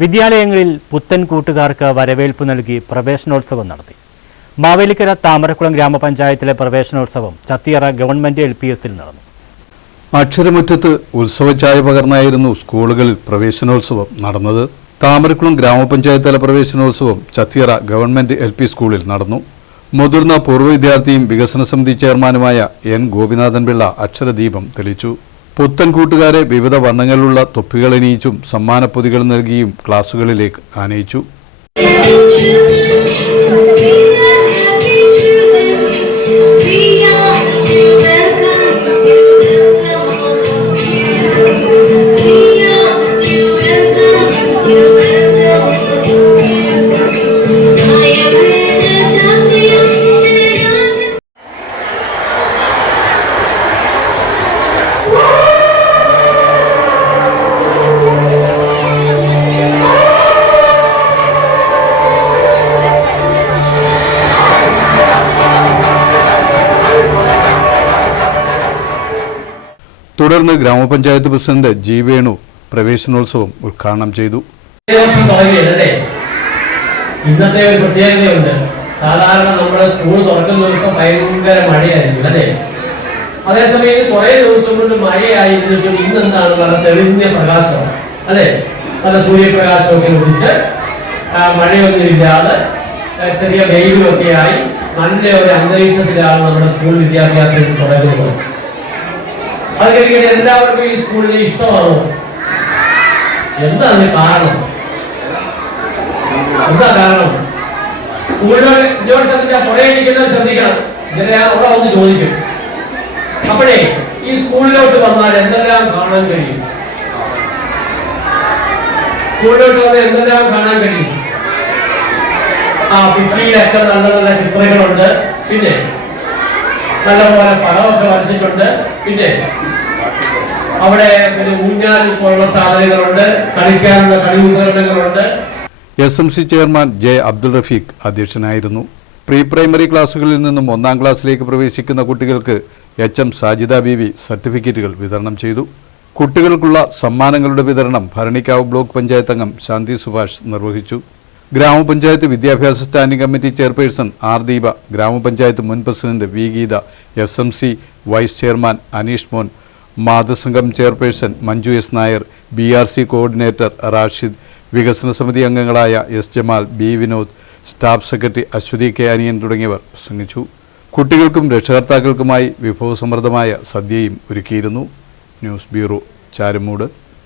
വിദ്യാലയങ്ങളിൽ പുത്തൻ കൂട്ടുകാർക്ക് വരവേൽപ്പ് നൽകി പ്രവേശനോത്സവം നടത്തി. മാവേലിക്കര താമരക്കുളം ഗ്രാമപഞ്ചായത്തിലെ പ്രവേശനോത്സവം ചത്തിയറ ഗവൺമെന്റ് എൽ പി എസിൽ നടന്നു. അക്ഷരമുറ്റത്ത് ഉത്സവചായ പകർന്നായിരുന്നു സ്കൂളുകളിൽ പ്രവേശനോത്സവം നടന്നത്. താമരക്കുളം ഗ്രാമപഞ്ചായത്ത് തല പ്രവേശനോത്സവം ചത്തിയറ ഗവൺമെന്റ് എൽ സ്കൂളിൽ നടന്നു. മുതിർന്ന പൂർവ വിദ്യാർത്ഥിയും വികസന സമിതി ചെയർമാനുമായ എൻ ഗോപിനാഥൻ പിള്ള അക്ഷരദീപം തെളിച്ചു പുത്തൻ കൂട്ടുകാരെ വിവിധ വർണങ്ങളിലുള്ള തൊപ്പികൾ അണിയിച്ചും സമ്മാനപ്പൊതികൾ നൽകിയും ക്ലാസുകളിലേക്ക് ആനയിച്ചു. തുടർന്ന് ഗ്രാമപഞ്ചായത്ത് പ്രസിഡന്റ് ജി വേണു പ്രവേശനോത്സവം ഉദ്ഘാടനം ചെയ്തു. ഇന്നത്തെ ഒരു പ്രത്യേകതയുണ്ട്. സാധാരണ നമ്മുടെ സ്കൂൾ തുറക്കുന്ന ദിവസം ഭയങ്കര മഴയായിരിക്കും അല്ലേ? അതേസമയം കുറെ ദിവസം കൊണ്ട് മഴയായിരുന്നിട്ടും ഇന്നെന്താണ് നല്ല തെളിഞ്ഞ പ്രകാശം അല്ലെ? നല്ല സൂര്യപ്രകാശമൊക്കെ ലഭിച്ച് മഴയൊന്നും ഇല്ലാതെ ചെറിയ വെയിലൊക്കെയായി നല്ല ഒരു അന്തരീക്ഷത്തിലാണ് നമ്മുടെ സ്കൂൾ വിദ്യാഭ്യാസം തുടങ്ങുന്നത് അത് എല്ലാവർക്കും ഈ സ്കൂളിനെ ഇഷ്ടമാണോ. എന്താ അതിന് കാരണം? എന്താ കാരണം? സ്കൂളിലെ ഇതോട് ശ്രദ്ധിച്ചാൽ പുറകെ ഇരിക്കുന്നത് ശ്രദ്ധിക്കണം. ഇതിനെ അവിടെ ഒന്ന് ചോദിക്കും. അപ്പോഴേ ഈ സ്കൂളിലോട്ട് വന്നാൽ എന്തെല്ലാം കാണാൻ കഴിയും? സ്കൂളിലോട്ട് വന്നാൽ എന്തെല്ലാം കാണാൻ കഴിയും? ആ ഭിത്തിയിലൊക്കെ നല്ല നല്ല ചിത്രങ്ങളുണ്ട്. പിന്നെ നല്ലപോലെ പടമൊക്കെ വരച്ചിട്ടുണ്ട്. പിന്നെ അവിടെ പിന്നെ ഊഞ്ഞാൽ പോലുള്ള സാധനങ്ങളുണ്ട്. കളിക്കാനുള്ള കളി ഉപകരണങ്ങളുണ്ട്. S M C chairman J Abdul Rafeeq അധ്യക്ഷനായിരുന്നു. പ്രീ പ്രൈമറി ക്ലാസുകളിൽ നിന്നും ഒന്നാം ക്ലാസ്സിലേക്ക് പ്രവേശിക്കുന്ന കുട്ടികൾക്ക് എച്ച് എം സാജിദ ബീവി സർട്ടിഫിക്കറ്റുകൾ വിതരണം ചെയ്തു. കുട്ടികൾക്കുള്ള സമ്മാനങ്ങളുടെ വിതരണം ഭരണിക്കാവ് ബ്ലോക്ക് പഞ്ചായത്ത് അംഗം ശാന്തി സുഭാഷ് നിർവഹിച്ചു. ഗ്രാമപഞ്ചായത്ത് വിദ്യാഭ്യാസ standing committee chairperson R Deepa ഗ്രാമപഞ്ചായത്ത് മുൻ president V Geetha S M C vice chairman Aneesh Mon മാതൃസംഘം chairperson Manju S Nair B R C coordinator Rashid വികസന സമിതി അംഗങ്ങളായ S Jamal B Vinod staff secretary Aswathy K Aniyan തുടങ്ങിയവർ പ്രസംഗിച്ചു. കുട്ടികൾക്കും രക്ഷകർത്താക്കൾക്കുമായി വിഭവസമൃദ്ധമായ സദ്യയും ഒരുക്കിയിരുന്നു. News bureau Charumood.